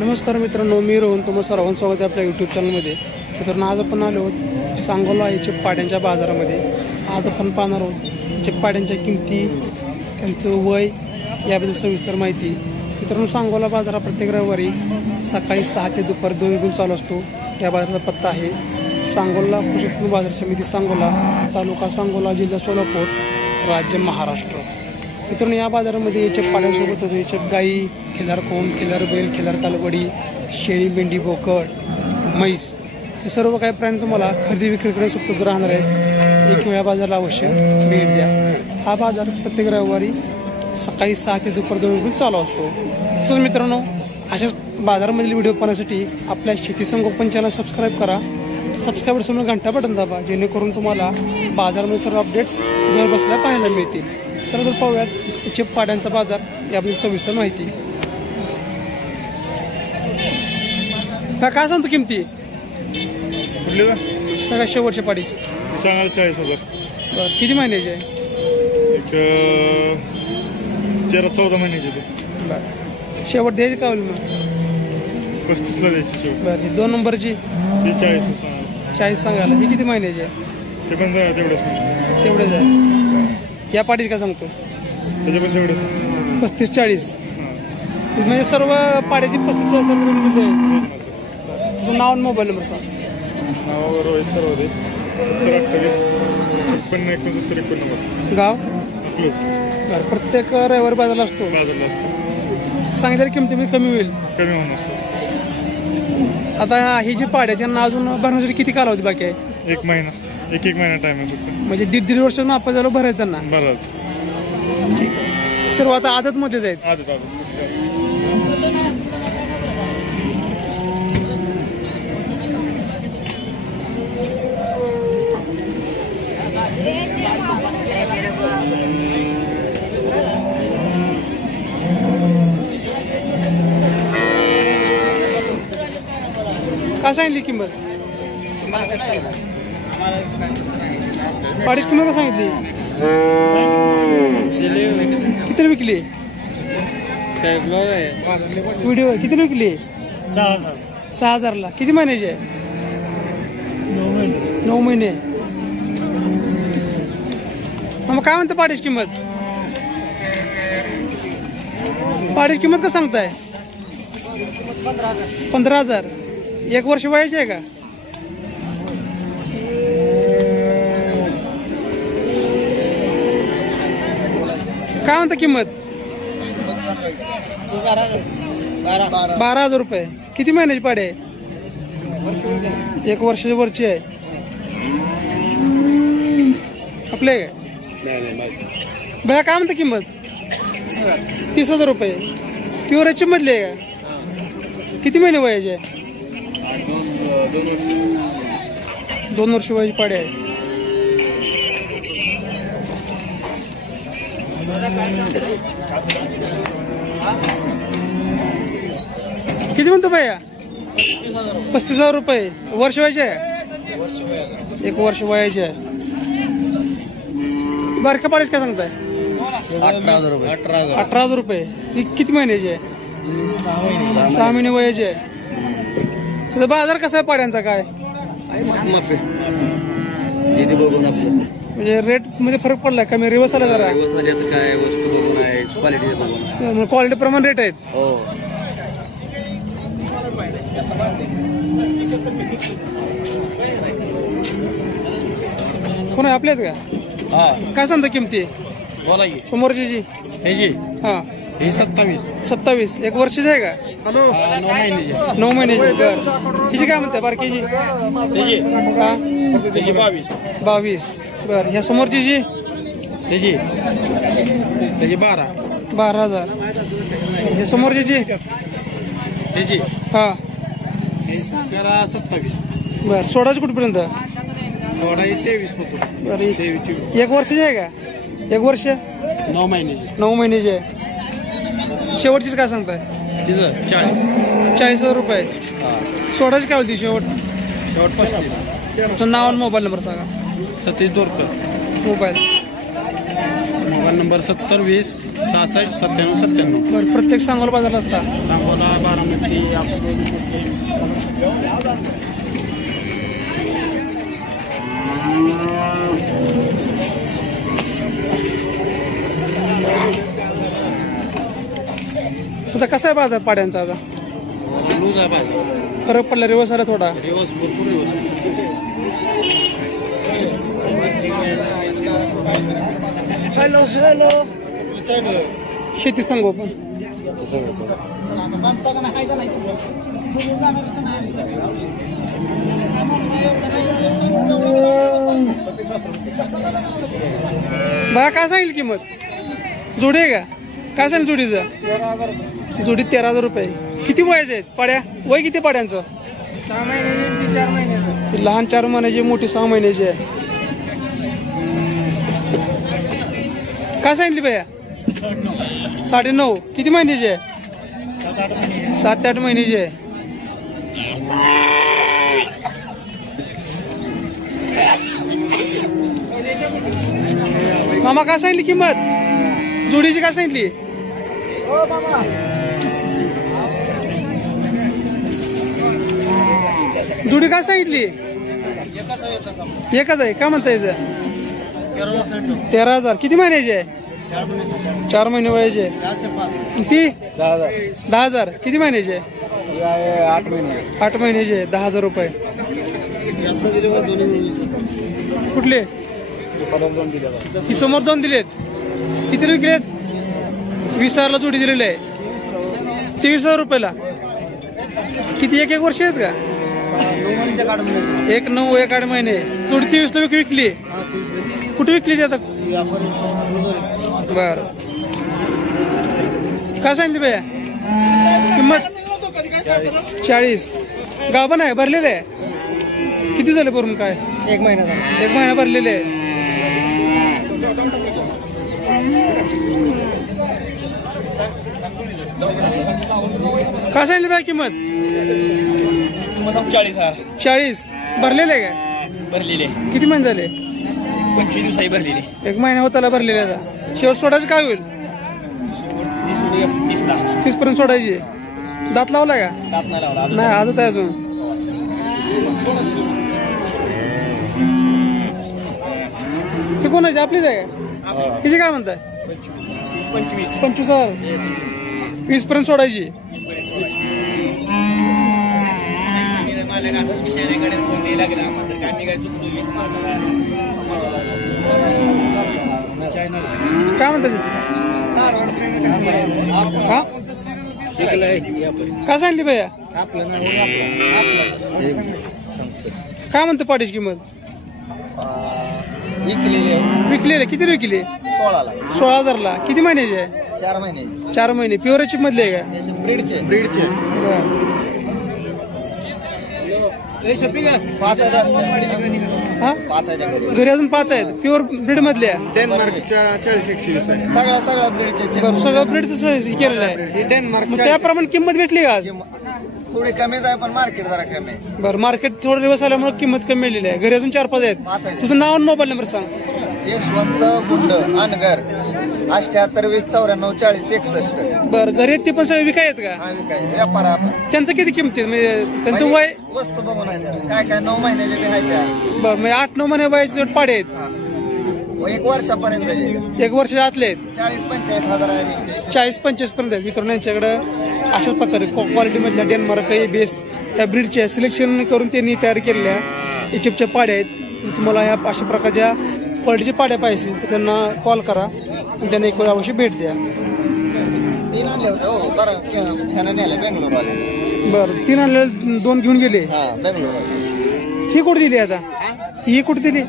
नमस्कार मित्रांनो, मी रोहन. तुम्हा सर्वांचं स्वागत आहे आपल्या यूट्यूब चॅनलमध्ये. मित्रांनो, आज आपण आलो आहोत सांगोला याच्या पाड्यांच्या बाजारामध्ये. आज आपण पाहणार आहोत याच्या पाड्यांच्या किमती, त्यांचं वय याबद्दल सविस्तर माहिती. मित्रांनो, सांगोला बाजार हा प्रत्येक रविवारी सकाळी 6 ते दुपारी 2 वाजता चालू असतो. या बाजाराचा पत्ता आहे सांगोला कृषी उत्पन्न बाजार समिती, सांगोला, तालुका सांगोला, जिल्हा सोलापूर, राज्य महाराष्ट्र. मित्रांनो, या बाजारामध्ये याच्या पाड्यांसोबत होतो याच्यात गाई, खिलार कोंड, खिलार बैल, खिलार कालवडी, शेळी, मेंढी, बोकड, म्हैस हे सर्व काही प्राणी तुम्हाला खरेदी विक्री करण्यास उपलब्ध राहणार आहे. एक वेळा बाजाराला अवश्य भेट द्या. हा बाजार प्रत्येक रविवारी सकाळी 6 ते दुपारी 2 वाजता चालू असतो. तसंच मित्रांनो, अशाच बाजारामधील व्हिडिओ पाहण्यासाठी आपल्या शेती संगोपन चॅनल सबस्क्राईब करा. सबस्क्राईबर समोर घंटा बटन दाबा, जेणेकरून तुम्हाला बाजारामध्ये सर्व अपडेट्स घर बसल्या पाहायला मिळतील. तर पाहूयात याचे पाड्यांचा बाजार याबद्दल सविस्तर माहिती. काय सांगतो किमती सगळ्या शेवटच्या पाडीची? 40,000. बरं, किती महिन्याची आहे? एक 13-14 महिन्याची. बरं, शेवट द्यायची का होईल मग? 35ला द्यायची शेवट. बरं, ही 2 नंबरची 40 सांगायला. ही किती महिन्याची आहे? ते पण तेवढंच तेवढेच आहे. या पाडीची काय सांगतो? त्याचे पण तेवढेच 35-40. म्हणजे सर्व पाड्याची 35-40 आहे. तुझं नाव आणि मोबाईल नंबर सांग. नाव रोहित सरवदे, 7028 56 69. गाव आपलंच. बरं, प्रत्येक रविवारी बाजारला असतो. बाजारला असतो. सांगितलेली किमती कमी होईल. कमी होणार. आता ही जी पाड्या त्यांना अजून भरण्यासाठी किती कालावधी बाकी आहे? 1 महिना. एक महिना टाइम आहे फक्त. म्हणजे 1.5 वर्ष आपण झालं भरायचं त्यांना. बराच सर्व आता आदत मध्येच आहेत. आदत. काय सांगितली किंमत? पाडीची किंमत काय सांगितली? किती विकली? व्हिडिओ किती विकली? 6,000ला. किती महिन्याची आहे? 9 महिने. मग काय म्हणतं पाडीची किंमत? पाडीची किंमत का सांगताय? 15,000. 1 वर्ष वयाची आहे का? काय म्हणता किंमत? 12,000 रुपये. किती महिन्याची पाडी आहे? 1 वर्षाची वरची आहे. आपले भया काय म्हणता किंमत? 30,000 रुपये. प्युअर एच मधली आहे का? किती महिने वयाचे आहे? 2 वर्ष वयाची पाडी आहे. किती म्हणतो भैया? 35,000 रुपये. वर्ष वयाचे आहे? 1 वर्ष वयाचे आहे. बारक्या पाडीच काय सांगताय? 18,000 रुपये. 18,000 रुपये. ती किती महिन्याची आहे? 6 महिने वयाची आहे. सध्या बाजार कसा आहे पाड्यांचा? काय म्हणजे रेट मध्ये फरक पडलाय? कमी रिवर्स आला जरा? काय वस्तू बघून आहे, क्वालिटी क्वालिटी प्रमाणे रेट आहेत. हो. कोण आहे आपल्यात का? काय सांगता किमती? बोला की. समोरची जी हे जी हा हे 27. 27. 1 वर्षाची आहे का? 9 महिन्याची. 9 महिन्याची. बरं, हिची काय म्हणते बारकीची? त्याची 22. बरं, ह्या समोरची जी त्याची 12,000. हे समोरची जी त्याची हा 27. बरं, सोडायची कुठपर्यंत? थोडा 23. बरं, 1 वर्षाची आहे का? 1 वर्ष 9 महिन्याची. 9 महिन्याची आहे. शेवटचीच काय सांगताय? तिथं 40,000 रुपये. सोडायची काय होती शेवट? 35. तुमचं नाव आणि मोबाईल नंबर सांगा. Satish Dorkar. Mobile mobile number 70 20 66 97 97. बरं प्रत्येक सांगोला बाजारला असता. सांगोला, बारामती, आता कसा आहे बाजार पाड्यांचा आता? लूज आहे पाहिजे. फरक पडला रिवर्स आला थोडा. दिवस भरपूर दिवस. हॅलो हॅलो शेती संगोपन. बघा काय सांगेल किंमत? जोडी आहे का? काय सांगेल जोडीचं? जोडी 13,000 रुपये. किती वयाचे आहेत पाड्या? वय किती पाड्यांचं? 6 महिन्याची 4 महिन्याची. लहान 4 महिन्याची, मोठी 6 महिन्याची आहे. काय सांगितली भैया? 9.5. किती महिन्याची आहे? 7 ते 8 महिन्याची आहे. मामा काय सांगितली किंमत? जोडीची काय सांगितली? जोडी काय सांगितली? एकच आहे. काय म्हणता याचं? 13,000. किती महिन्याची आहे? 4 महिने वयाची आहे. ती 10,000. किती महिन्याची आहे? 8 महिन्याची आहे. 10,000 रुपये. कुठले? ही समोर 2 दिलेत. किती विकलेत? 20,000ला जोडी दिलेली आहे. 23,000 रुपयाला. किती? एक वर्ष आहेत का? 1 9 1 8 महिने. जोडी 23ला विकली. कुठे विकली ती आता? बर. काय सांगितली भैया किंमत? 40. गाभण आहे? भरलेले आहे? किती झाले भरून? काय 1 महिना. 1 महिना भरलेले आहे. काय सांगितली भैया किंमत? 40,000 40. भरलेले आहे काय? भरलेले. किती महिने झाले? 25 दिवसाही भरलेले. 1 महिना होताला भरलेले आता. शेवट सोडायचं काय होईल? 30 पर्यंत सोडायची. दात लावला का? नाही आजच आहे अजून. ही कोणाची? आपलीच आहे का? किती काय म्हणताय? 25,000. 20 पर्यंत सोडायची. काय म्हणतात? हा काय सांगली भैया? काय म्हणतो पाटीची किंमत? विकलेले. किती विकले? 16,000ला. किती महिन्याची आहे? 4 महिने. 4 महिने. प्युअर चिप मधले आहे का? ब्रीडचे. बर. 5 घरी अजून 5 आहेत. प्युअर ब्रीड मधले. डेन्मार्कच्या 40-120 आहे. सगळा ब्रीडचे. सगळं ब्रीडचं केलेलं आहे. डेन्मार्क त्याप्रमाणे किंमत भेटली का? थोडी कमीच आहे पण मार्केट जरा कमी आहे. बरं मार्केट थोडं दिवस आल्यामुळे किंमत कमी मिळालेली आहे. घरी अजून 4-5 आहेत. तुझं नाव आणि मोबाईल नंबर सांग. यशवंत गुंड अनगर 78 20 94 40 61. बरं घरी आहेत ते पण सगळे विकाय आहेत का? आम्ही काय व्यापार आपण. त्यांचं किती किंमत आहे? म्हणजे त्यांचं वय? वस्तू बघून आहे. काय 9 महिन्याचे विकायचे. बरं म्हणजे 8-9 महिने वयाचे पाडे आहेत. 1 वर्षापर्यंत 1 वर्ष आतले आहेत. 40-45 हजार आहे. 40-45 पर्यंत आहेत. मित्रांनो यांच्याकडे अशाच प्रकारे क्वालिटी मधल्या डेन्मार्क बेस या ब्रीडच्या सिलेक्शन करून त्यांनी तयार केलेल्या इजिप्तच्या पाड्या आहेत. तुम्हाला ह्या अशा प्रकारच्या क्वालिटीच्या पाड्या पाहिजे तर त्यांना कॉल करा आणि त्यांना एक वेळ अवश्य भेट द्या. 3 आणले होते. हो बरं ह्यानं नेले बेंगलोर. बरं 3 आणले. 2 घेऊन गेले. बेंगलोर. ही कुठे दिली आता? ही कुठे दिली?